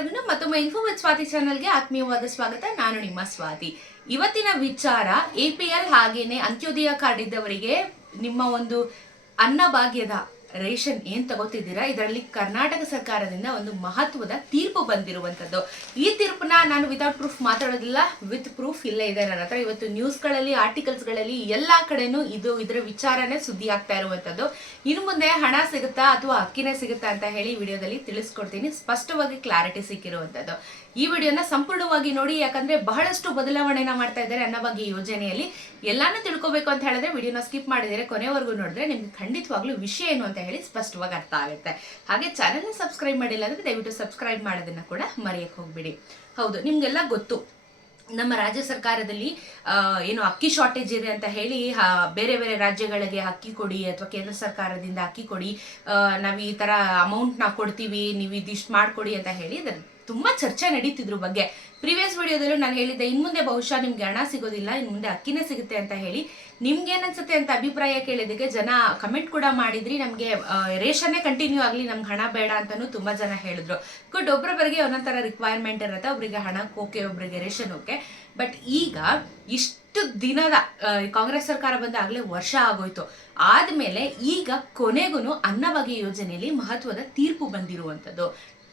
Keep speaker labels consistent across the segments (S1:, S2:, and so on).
S1: ಎಲ್ಲರಿಗೂ ಮತ್ತೊಮ್ಮೆ info with Swati ಚಾನಲ್ಗೆ ಆತ್ಮೀಯವಾದ ಸ್ವಾಗತ. ನಾನು ನಿಮ್ಮ ಸ್ವಾತಿ. ಇವತ್ತಿನ ವಿಚಾರ ಎ ಪಿ ಎಲ್ ಹಾಗೇನೆ ಅಂತ್ಯೋದಯ ಕಾರ್ಡ್ ಇದ್ದವರಿಗೆ ನಿಮ್ಮ ಒಂದು ಅನ್ನಭಾಗ್ಯದ ರೇಷನ್ ಏನ್ ತಗೋತಿದ್ದೀರಾ? ಇದರಲ್ಲಿ ಕರ್ನಾಟಕ ಸರ್ಕಾರದಿಂದ ಒಂದು ಮಹತ್ವದ ತೀರ್ಪು ಬಂದಿರುವಂತದ್ದು ಈ ತೀರ್ಪನ್ನ ನಾನು ವಿತೌಟ್ ಪ್ರೂಫ್ ಮಾತಾಡೋದಿಲ್ಲ. ವಿತ್ ಪ್ರೂಫ್ ಇಲ್ಲೇ ಇದೆ ನನ್ನ ಹತ್ರ. ಇವತ್ತು ನ್ಯೂಸ್ಗಳಲ್ಲಿ ಆರ್ಟಿಕಲ್ಸ್ಗಳಲ್ಲಿ ಎಲ್ಲಾ ಕಡೆನೂ ಇದು ಇದರ ವಿಚಾರನೇ ಸುದ್ದಿ ಆಗ್ತಾ ಇರುವಂತದ್ದು ಇನ್ನು ಮುಂದೆ ಹಣ ಸಿಗುತ್ತಾ ಅಥವಾ ಅಕ್ಕಿನೇ ಸಿಗುತ್ತಾ ಅಂತ ಹೇಳಿ ವಿಡಿಯೋದಲ್ಲಿ ತಿಳಿಸ್ಕೊಡ್ತೀನಿ. ಸ್ಪಷ್ಟವಾಗಿ ಕ್ಲಾರಿಟಿ ಸಿಕ್ಕಿರುವಂತದ್ದು ಈ ವಿಡಿಯೋನ ಸಂಪೂರ್ಣವಾಗಿ ನೋಡಿ, ಯಾಕಂದ್ರೆ ಬಹಳಷ್ಟು ಬದಲಾವಣೆನ ಮಾಡ್ತಾ ಇದ್ದಾರೆ ಅನ್ನಭಾಗ್ಯ ಯೋಜನೆಯಲ್ಲಿ. ಎಲ್ಲಾನು ತಿಳ್ಕೊಬೇಕು ಅಂತ ಹೇಳಿದ್ರೆ ವಿಡಿಯೋನ ಸ್ಕಿಪ್ ಮಾಡಿದರೆ ಕೊನೆವರೆಗೂ ನೋಡಿದ್ರೆ ನಿಮ್ಗೆ ಖಂಡಿತವಾಗ್ಲೂ ವಿಷಯ ಏನು ಅಂತ ಹೇಳಿ ಸ್ಪಷ್ಟವಾಗಿ ಅರ್ಥ ಆಗುತ್ತೆ. ಹಾಗೆ ಚಾನೆಲ್ನ ಸಬ್ಸ್ಕ್ರೈಬ್ ಮಾಡಿಲ್ಲ ಅಂದ್ರೆ ದಯವಿಟ್ಟು ಸಬ್ಸ್ಕ್ರೈಬ್ ಮಾಡೋದನ್ನ ಕೂಡ ಮರೆಯಕ್ಕೆ ಹೋಗ್ಬಿಡಿ. ಹೌದು, ನಿಮ್ಗೆಲ್ಲ ಗೊತ್ತು. ನಮ್ಮ ರಾಜ್ಯ ಸರ್ಕಾರದಲ್ಲಿ ಏನು ಅಕ್ಕಿ ಶಾರ್ಟೇಜ್ ಇದೆ ಅಂತ ಹೇಳಿ ಬೇರೆ ಬೇರೆ ರಾಜ್ಯಗಳಿಗೆ ಅಕ್ಕಿ ಕೊಡಿ ಅಥವಾ ಕೇಂದ್ರ ಸರ್ಕಾರದಿಂದ ಅಕ್ಕಿ ಕೊಡಿ ನಾವು ಈ ತರ ಅಮೌಂಟ್ ನಾವು ಕೊಡ್ತೀವಿ, ನೀವು ಇದಿಷ್ಟು ಮಾಡ್ಕೊಡಿ ಅಂತ ಹೇಳಿ ತುಂಬಾ ಚರ್ಚೆ ನಡೀತಿದ್ರ ಬಗ್ಗೆ. ಪ್ರೀವಿಯಸ್ ವಿಡಿಯೋದಲ್ಲಿ ನಾನು ಹೇಳಿದ್ದೆ ಇನ್ನು ಮುಂದೆ ಬಹುಶಃ ನಿಮ್ಗೆ ಹಣ ಸಿಗೋದಿಲ್ಲ, ಇನ್ ಮುಂದೆ ಅಕ್ಕಿನೇ ಸಿಗುತ್ತೆ ಅಂತ ಹೇಳಿ. ನಿಮ್ಗೆ ಏನನ್ಸುತ್ತೆ ಅಂತ ಅಭಿಪ್ರಾಯ ಕೇಳಿದಕ್ಕೆ ಜನ ಕಮೆಂಟ್ ಕೂಡ ಮಾಡಿದ್ರಿ. ನಮ್ಗೆ ರೇಷನ್ನೇ ಕಂಟಿನ್ಯೂ ಆಗಲಿ, ನಮ್ಗೆ ಹಣ ಬೇಡ ಅಂತಲೂ ತುಂಬಾ ಜನ ಹೇಳಿದ್ರು. ಗುಡ್ ಒಬ್ಬೊಬ್ಬರಿಗೆ ಒಂದೊಂದು ರಿಕ್ವೈರ್ಮೆಂಟ್ ಇರುತ್ತೆ, ಒಬ್ರಿಗೆ ಹಣ ಓಕೆ, ಒಬ್ರಿಗೆ ರೇಷನ್ ಓಕೆ. ಬಟ್ ಈಗ ಇಷ್ಟು ದಿನದ ಕಾಂಗ್ರೆಸ್ ಸರ್ಕಾರ ಬಂದ ಆಗ್ಲೇ ವರ್ಷ ಆಗೋಯ್ತು. ಆದ್ಮೇಲೆ ಈಗ ಕೊನೆಗೂ ಅನ್ನಭಾಗ್ಯ ಯೋಜನೆಯಲ್ಲಿ ಮಹತ್ವದ ತೀರ್ಪು ಬಂದಿರುವಂತದ್ದು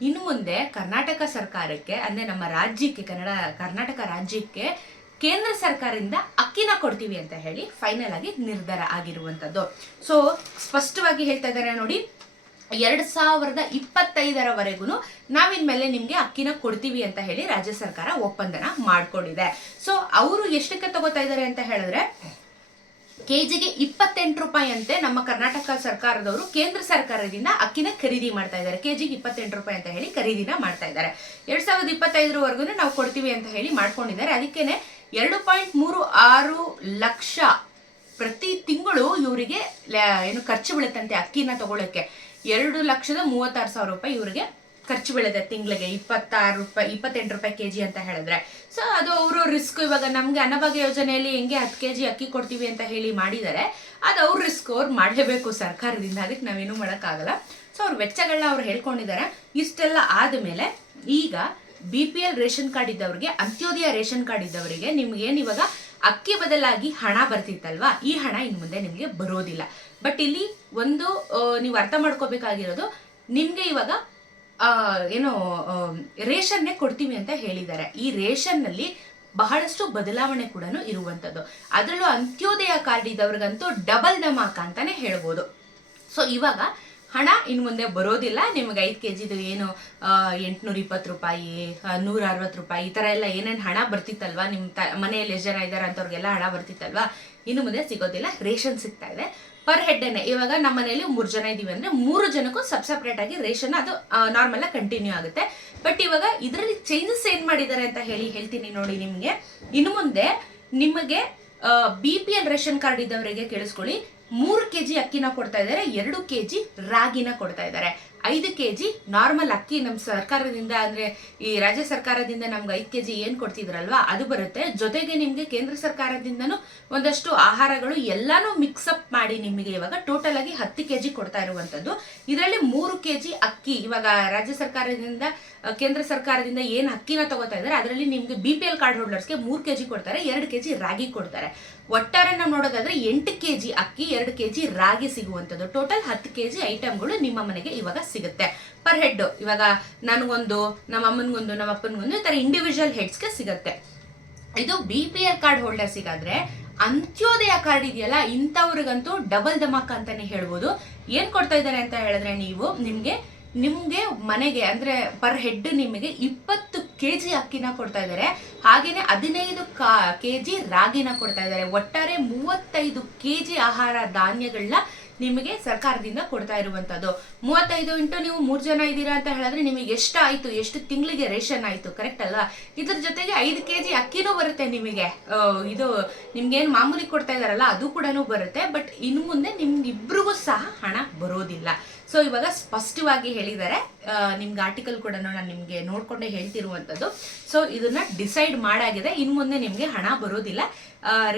S1: ಇನ್ನು ಮುಂದೆ ಕರ್ನಾಟಕ ಸರ್ಕಾರಕ್ಕೆ, ಅಂದ್ರೆ ನಮ್ಮ ರಾಜ್ಯಕ್ಕೆ ಕನ್ನಡ, ಕರ್ನಾಟಕ ರಾಜ್ಯಕ್ಕೆ ಕೇಂದ್ರ ಸರ್ಕಾರದಿಂದ ಅಕ್ಕಿನ ಕೊಡ್ತೀವಿ ಅಂತ ಹೇಳಿ ಫೈನಲ್ ಆಗಿ ನಿರ್ಧಾರ ಆಗಿರುವಂಥದ್ದು ಸೊ ಸ್ಪಷ್ಟವಾಗಿ ಹೇಳ್ತಾ ಇದ್ದಾರೆ ನೋಡಿ, ಎರಡ್ ಸಾವಿರದ ಇಪ್ಪತ್ತೈದರವರೆಗೂ ನಾವಿನ್ಮೇಲೆ ನಿಮ್ಗೆ ಅಕ್ಕಿನ ಕೊಡ್ತೀವಿ ಅಂತ ಹೇಳಿ ರಾಜ್ಯ ಸರ್ಕಾರ ಒಪ್ಪಂದನ ಮಾಡ್ಕೊಂಡಿದೆ. ಸೊ ಅವರು ಎಷ್ಟಕ್ಕೆ ತಗೋತಾ ಇದ್ದಾರೆ ಅಂತ ಹೇಳಿದ್ರೆ ಕೆಜಿಗೆ ಇಪ್ಪತ್ತೆಂಟು ರೂಪಾಯಿ ಅಂತೆ ನಮ್ಮ ಕರ್ನಾಟಕ ಸರ್ಕಾರದವರು ಕೇಂದ್ರ ಸರ್ಕಾರದಿಂದ ಅಕ್ಕಿನ ಖರೀದಿ ಮಾಡ್ತಾ ಇದ್ದಾರೆ. ಕೆಜಿಗೆ ಇಪ್ಪತ್ತೆಂಟು ರೂಪಾಯಿ ಅಂತ ಹೇಳಿ ಖರೀದಿನ ಮಾಡ್ತಾ ಇದ್ದಾರೆ. ಎರಡ್ ಸಾವಿರದ ಇಪ್ಪತ್ತೈದರವರೆಗೂ ನಾವು ಕೊಡ್ತೀವಿ ಅಂತ ಹೇಳಿ ಮಾಡ್ಕೊಂಡಿದ್ದಾರೆ. ಅದಕ್ಕೇನೆ ಎರಡು ಪಾಯಿಂಟ್ ಮೂರು ಆರು ಲಕ್ಷ ಪ್ರತಿ ತಿಂಗಳು ಇವರಿಗೆ ಏನು ಖರ್ಚು ಬೀಳುತ್ತಂತೆ ಅಕ್ಕಿನ ತಗೊಳ್ಳೋಕ್ಕೆ ಎರಡು ಲಕ್ಷದ ಮೂವತ್ತಾರು ಸಾವಿರ ರೂಪಾಯಿ ಇವರಿಗೆ ಖರ್ಚು ಬೀಳುತ್ತೆ ತಿಂಗಳಿಗೆ, ಇಪ್ಪತ್ತಾರು ರೂಪಾಯಿ, ಇಪ್ಪತ್ತೆಂಟು ರೂಪಾಯಿ ಕೆ ಜಿ ಅಂತ ಹೇಳಿದ್ರೆ. ಸೊ ಅದು ಅವರು ರಿಸ್ಕ್ ಇವಾಗ ನಮಗೆ ಅನ್ನಭಾಗ್ಯ ಯೋಜನೆಯಲ್ಲಿ ಹೆಂಗೆ ಹತ್ತು ಕೆ ಜಿ ಅಕ್ಕಿ ಕೊಡ್ತೀವಿ ಅಂತ ಹೇಳಿ ಮಾಡಿದ್ದಾರೆ. ಅದು ಅವ್ರ ರಿಸ್ಕ್ ಅವ್ರು ಮಾಡಲೇಬೇಕು ಸರ್ಕಾರದಿಂದ, ಅದಕ್ಕೆ ನಾವೇನು ಮಾಡೋಕ್ಕಾಗಲ್ಲ. ಸೊ ಅವ್ರ ವೆಚ್ಚಗಳನ್ನ ಅವ್ರು ಹೇಳ್ಕೊಂಡಿದ್ದಾರೆ. ಇಷ್ಟೆಲ್ಲ ಆದಮೇಲೆ ಈಗ B P L ration card ಇದ್ದವರಿಗೆ, ಅಂತ್ಯೋದಯ ರೇಷನ್ ಕಾರ್ಡ್ ಇದ್ದವರಿಗೆ ನಿಮ್ಗೇನು ಇವಾಗ ಅಕ್ಕಿ ಬದಲಾಗಿ ಹಣ ಬರ್ತಿತ್ತಲ್ವಾ? ಈ ಹಣ ಇನ್ನು ಮುಂದೆ ನಿಮಗೆ ಬರೋದಿಲ್ಲ. ಬಟ್ ಇಲ್ಲಿ ಒಂದು ನೀವು ಅರ್ಥ ಮಾಡ್ಕೋಬೇಕಾಗಿರೋದು, ನಿಮಗೆ ಇವಾಗ ಏನು ರೇಷನ್ನೇ ಕೊಡ್ತೀವಿ ಅಂತ ಹೇಳಿದ್ದಾರೆ. ಈ ರೇಷನ್ನಲ್ಲಿ ಬಹಳಷ್ಟು ಬದಲಾವಣೆ ಕೂಡ ಇರುವಂಥದ್ದು. ಅದರಲ್ಲೂ ಅಂತ್ಯೋದಯ ಕಾರ್ಡ್ ಇದ್ದವ್ರಿಗಂತೂ ಡಬಲ್ ನಮಕ ಅಂತಾನೆ ಹೇಳ್ಬೋದು. ಸೊ ಇವಾಗ ಹಣ ಇನ್ನು ಮುಂದೆ ಬರೋದಿಲ್ಲ. ನಿಮ್ಗೆ ಐದು ಕೆ ಜಿದು ಏನು ಎಂಟುನೂರ ಇಪ್ಪತ್ತು ರೂಪಾಯಿ ನೂರ ಅರವತ್ತು ರೂಪಾಯಿ ಈ ಥರ ಎಲ್ಲ ಏನೇನು ಹಣ ಬರ್ತಿತ್ತಲ್ವಾ? ನಿಮ್ಮ ತ ಮನೆಯಲ್ಲಿ ಎಷ್ಟು ಜನ ಇದ್ದಾರೆ ಅಂಥವ್ರಿಗೆಲ್ಲ ಹಣ ಬರ್ತಿತ್ತಲ್ವಾ? ಇನ್ನು ಮುಂದೆ ಸಿಗೋದಿಲ್ಲ. ರೇಷನ್ ಸಿಗ್ತಾ ಇದೆ. ಪರ್ ಹೆಡ್ಡೇನೆ ಇವಾಗ ನಮ್ಮ ಮನೆಯಲ್ಲಿ ಮೂರು ಜನ ಇದೀವಿ ಅಂದ್ರೆ ಮೂರು ಜನಕ್ಕೂ ಸಬ್ ಸಪ್ರೇಟ್ ಆಗಿ ರೇಷನ್ ಅದು ನಾರ್ಮಲ್ ಆಗಿ ಕಂಟಿನ್ಯೂ ಆಗುತ್ತೆ. ಬಟ್ ಇವಾಗ ಇದರಲ್ಲಿ ಚೇಂಜಸ್ ಏನ್ ಮಾಡಿದ್ದಾರೆ ಅಂತ ಹೇಳಿ ಹೇಳ್ತೀನಿ ನೋಡಿ ನಿಮಗೆ. ಇನ್ನು ಮುಂದೆ ನಿಮಗೆ B P L ration card ಇದ್ದವರಿಗೆ ಕೇಳಿಸ್ಕೊಳ್ಳಿ. ಮೂರು ಕೆಜಿ ಅಕ್ಕಿನ ಕೊಡ್ತಾ ಇದ್ದಾರೆ, ಎರಡು ಕೆಜಿ ರಾಗಿನ ಕೊಡ್ತಾ ಇದ್ದಾರೆ. ಐದು ಕೆ ಜಿ ನಾರ್ಮಲ್ ಅಕ್ಕಿ ನಮ್ಮ ಸರ್ಕಾರದಿಂದ, ಅಂದ್ರೆ ಈ ರಾಜ್ಯ ಸರ್ಕಾರದಿಂದ ನಮ್ಗೆ ಐದು ಕೆ ಜಿ ಏನು ಕೊಡ್ತಿದ್ರಲ್ವಾ, ಅದು ಬರುತ್ತೆ. ಜೊತೆಗೆ ನಿಮಗೆ ಕೇಂದ್ರ ಸರ್ಕಾರದಿಂದನೂ ಒಂದಷ್ಟು ಆಹಾರಗಳು ಎಲ್ಲಾನು ಮಿಕ್ಸಪ್ ಮಾಡಿ ನಿಮಗೆ ಇವಾಗ ಟೋಟಲ್ ಆಗಿ ಹತ್ತು ಕೆಜಿ ಕೊಡ್ತಾ ಇರುವಂಥದ್ದು. ಇದರಲ್ಲಿ ಮೂರು ಕೆ ಜಿ ಅಕ್ಕಿ, ಇವಾಗ ರಾಜ್ಯ ಸರ್ಕಾರದಿಂದ ಕೇಂದ್ರ ಸರ್ಕಾರದಿಂದ ಏನು ಅಕ್ಕಿನ ತಗೋತಾ ಇದ್ದಾರೆ, ಅದರಲ್ಲಿ ನಿಮಗೆ ಬಿ ಪಿ ಎಲ್ ಕಾರ್ಡ್ ಹೋಲ್ಡರ್ಸ್ಗೆ ಮೂರು ಕೆ ಜಿ ಕೊಡ್ತಾರೆ, ಎರಡು ಕೆಜಿ ರಾಗಿ ಕೊಡ್ತಾರೆ. ಒಟ್ಟಾರೆ ನಾವು ನೋಡೋದಾದ್ರೆ ಎಂಟು ಕೆ ಜಿ ಅಕ್ಕಿ, ಎರಡು ಕೆ ಜಿ ರಾಗಿ ಸಿಗುವಂತದ್ದು ಟೋಟಲ್ ಹತ್ತು ಕೆ ಜಿ ಐಟಮ್ಗಳು ನಿಮ್ಮ ಮನೆಗೆ ಇವಾಗ ಸಿಗುತ್ತೆ. ಪರ್ ಹೆಡ್ ಇವಾಗ ನನಗೊಂದು, ನಮ್ಮ ಅಮ್ಮನಿಗೊಂದು, ನಮ್ಮ ಅಪ್ಪನಿಗೊಂದು ಈ ತರ ಇಂಡಿವಿಜುವಲ್ ಹೆಡ್ಸ್ಗೆ ಸಿಗುತ್ತೆ. ಇದು ಬಿ ಪಿ ಎಲ್ ಕಾರ್ಡ್ ಹೋಲ್ಡರ್ಸಿಗಾದ್ರೆ ಅಂತ್ಯೋದಯ ಕಾರ್ಡ್ ಇದೆಯಲ್ಲ, ಇಂಥವ್ರಿಗಂತೂ ಡಬಲ್ ಧಮಾಕ ಅಂತಾನೆ ಹೇಳ್ಬೋದು. ಏನು ಕೊಡ್ತಾ ಇದ್ದಾರೆ ಅಂತ ಹೇಳಿದ್ರೆ ನೀವು, ನಿಮಗೆ ನಿಮಗೆ ಮನೆಗೆ, ಅಂದ್ರೆ ಪರ್ ಹೆಡ್ ನಿಮಗೆ ಇಪ್ಪತ್ತು ಕೆಜಿ ಅಕ್ಕಿನ ಕೊಡ್ತಾ ಇದ್ದಾರೆ. ಹಾಗೆಯೇ ಹದಿನೈದು ಕೆ ಜಿ ರಾಗಿನ ಕೊಡ್ತಾ ಇದ್ದಾರೆ. ಒಟ್ಟಾರೆ ಮೂವತ್ತೈದು ಕೆ ಜಿ ಆಹಾರ ಧಾನ್ಯಗಳನ್ನ ನಿಮಗೆ ಸರ್ಕಾರದಿಂದ ಕೊಡ್ತಾ ಇರುವಂತದ್ದು. ಮೂವತ್ತೈದು ಇಂಟು ನೀವು ಮೂರು ಜನ ಇದ್ದೀರಾ ಅಂತ ಹೇಳಿದ್ರೆ ನಿಮಗೆ ಎಷ್ಟು ಆಯ್ತು ಎಷ್ಟು ತಿಂಗಳಿಗೆ ರೇಷನ್ ಆಯ್ತು ಕರೆಕ್ಟ್ ಅಲ್ವಾ? ಇದ್ರ ಜೊತೆಗೆ ಐದು ಕೆ ಜಿ ಅಕ್ಕಿನೂ ಬರುತ್ತೆ ನಿಮಗೆ. ಇದು ಇದು ನಿಮ್ಗೇನು ಮಾಮೂಲಿ ಕೊಡ್ತಾ ಇದಾರಲ್ಲ ಅದು ಕೂಡ ಬರುತ್ತೆ. ಬಟ್ ಇನ್ನು ಮುಂದೆ ನಿಮ್ಗಿಬ್ರಿಗೂ ಸಹ ಹಣ ಬರೋದಿಲ್ಲ. ಸೊ ಇವಾಗ ಸ್ಪಷ್ಟವಾಗಿ ಹೇಳಿದ್ದಾರೆ ನಿಮ್ಗೆ ಆರ್ಟಿಕಲ್ ಕೂಡ ನಾನು ನಿಮಗೆ ನೋಡ್ಕೊಂಡೇ ಹೇಳ್ತಿರುವಂತದ್ದು ಸೊ ಇದನ್ನ ಡಿಸೈಡ್ ಮಾಡಾಗಿದೆ. ಇನ್ನು ಮುಂದೆ ನಿಮಗೆ ಹಣ ಬರೋದಿಲ್ಲ.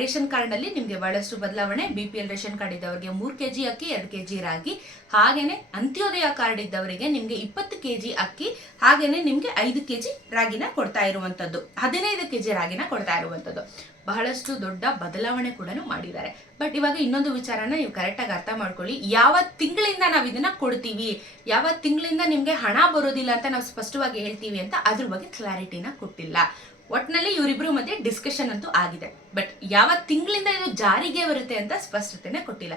S1: ರೇಷನ್ ಕಾರ್ಡ್ ಅಲ್ಲಿ ನಿಮ್ಗೆ ಬಹಳಷ್ಟು ಬದಲಾವಣೆ. B P L ration card ಇದ್ದವರಿಗೆ ಮೂರು ಕೆ ಜಿ ಅಕ್ಕಿ, ಎರಡು ಕೆಜಿ ರಾಗಿ. ಹಾಗೇನೆ ಅಂತ್ಯೋದಯ ಕಾರ್ಡ್ ಇದ್ದವರಿಗೆ ನಿಮಗೆ ಇಪ್ಪತ್ತು ಕೆ ಜಿ ಅಕ್ಕಿ, ಹಾಗೇನೆ ನಿಮಗೆ ಐದು ಕೆಜಿ ರಾಗಿನ ಕೊಡ್ತಾ ಇರುವಂಥದ್ದು. ಹದಿನೈದು ಕೆಜಿ ರಾಗಿನ ಕೊಡ್ತಾ ಇರುವಂತದ್ದು ಬಹಳಷ್ಟು ದೊಡ್ಡ ಬದಲಾವಣೆ ಕೂಡ ಮಾಡಿದ್ದಾರೆ. ಬಟ್ ಇವಾಗ ಇನ್ನೊಂದು ವಿಚಾರನ ನೀವು ಕರೆಕ್ಟಾಗಿ ಅರ್ಥ ಮಾಡ್ಕೊಳ್ಳಿ. ಯಾವ ತಿಂಗಳಿಂದ ನಾವು ಇದನ್ನ ಕೊಡ್ತೀವಿ? ಯಾವ ತಿಂಗಳಿಂದ ನಿಮಗೆ ಹಣ ಬರೋದಿಲ್ಲ ಅಂತ ನಾವು ಸ್ಪಷ್ಟವಾಗಿ ಹೇಳ್ತೀವಿ ಅಂತ ಅದ್ರ ಬಗ್ಗೆ ಕ್ಲಾರಿಟಿನ ಕೊಟ್ಟಿಲ್ಲ. ಒಟ್ನಲ್ಲಿ ಇವರಿಬ್ರು ಮಧ್ಯೆ ಡಿಸ್ಕಷನ್ ಅಂತೂ ಆಗಿದೆ. ಬಟ್ ಯಾವ ತಿಂಗಳಿಂದ ಇದು ಜಾರಿಗೆ ಬರುತ್ತೆ ಅಂತ ಸ್ಪಷ್ಟತೆನೇ ಕೊಟ್ಟಿಲ್ಲ.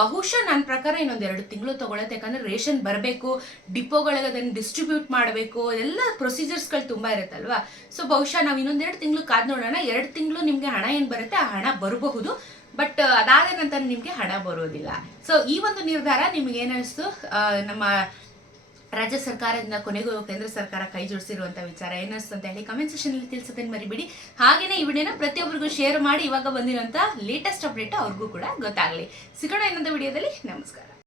S1: ಬಹುಶಃ ನನ್ನ ಪ್ರಕಾರ ಇನ್ನೊಂದು ಎರಡು ತಿಂಗಳು ತಗೊಳತ್ತೆ. ಯಾಕಂದ್ರೆ ರೇಷನ್ ಬರಬೇಕು, ಡಿಪೋಗಳಿಗೆ ಅದನ್ನು ಡಿಸ್ಟ್ರಿಬ್ಯೂಟ್ ಮಾಡಬೇಕು, ಎಲ್ಲ ಪ್ರೊಸೀಜರ್ಸ್ಗಳು ತುಂಬಾ ಇರುತ್ತಲ್ವಾ? ಸೊ ಬಹುಶಃ ನಾವು ಇನ್ನೊಂದೆರಡು ತಿಂಗಳು ಕಾದ್ ನೋಡೋಣ. ಎರಡು ತಿಂಗಳು ನಿಮಗೆ ಹಣ ಏನು ಬರುತ್ತೆ? ಆ ಹಣ ಬರಬಹುದು. ಬಟ್ ಅದಾದ ನಂತರ ನಿಮಗೆ ಹಣ ಬರೋದಿಲ್ಲ. ಸೊ ಈ ಒಂದು ನಿರ್ಧಾರ ನಿಮ್ಗೆ ಏನಿಸ್ತು ನಮ್ಮ ರಾಜ್ಯ ಸರ್ಕಾರದಿಂದ ಕೊನೆಗೂ ಕೇಂದ್ರ ಸರ್ಕಾರ ಕೈ ಜೋಡಿಸಿರುವಂತ ವಿಚಾರ ಏನಿಸ್ತು ಅಂತ ಹೇಳಿ ಕಮೆಂಟ್ ಸೆಕ್ಷನ್ ಅಲ್ಲಿ ತಿಳಿಸೋದನ್ನ ಮರಿಬೇಡಿ. ಹಾಗೇನೆ ಈ ವಿಡಿಯೋನ ಪ್ರತಿಯೊಬ್ಬರಿಗೂ ಶೇರ್ ಮಾಡಿ ಇವಾಗ ಬಂದಿರುವಂತ ಲೇಟೆಸ್ಟ್ ಅಪ್ಡೇಟ್ ಅವ್ರಿಗೂ ಕೂಡ ಗೊತ್ತಾಗಲಿ. ಸಿಗೋಣ ಇನ್ನೊಂದು ವಿಡಿಯೋದಲ್ಲಿ ನಮಸ್ಕಾರ.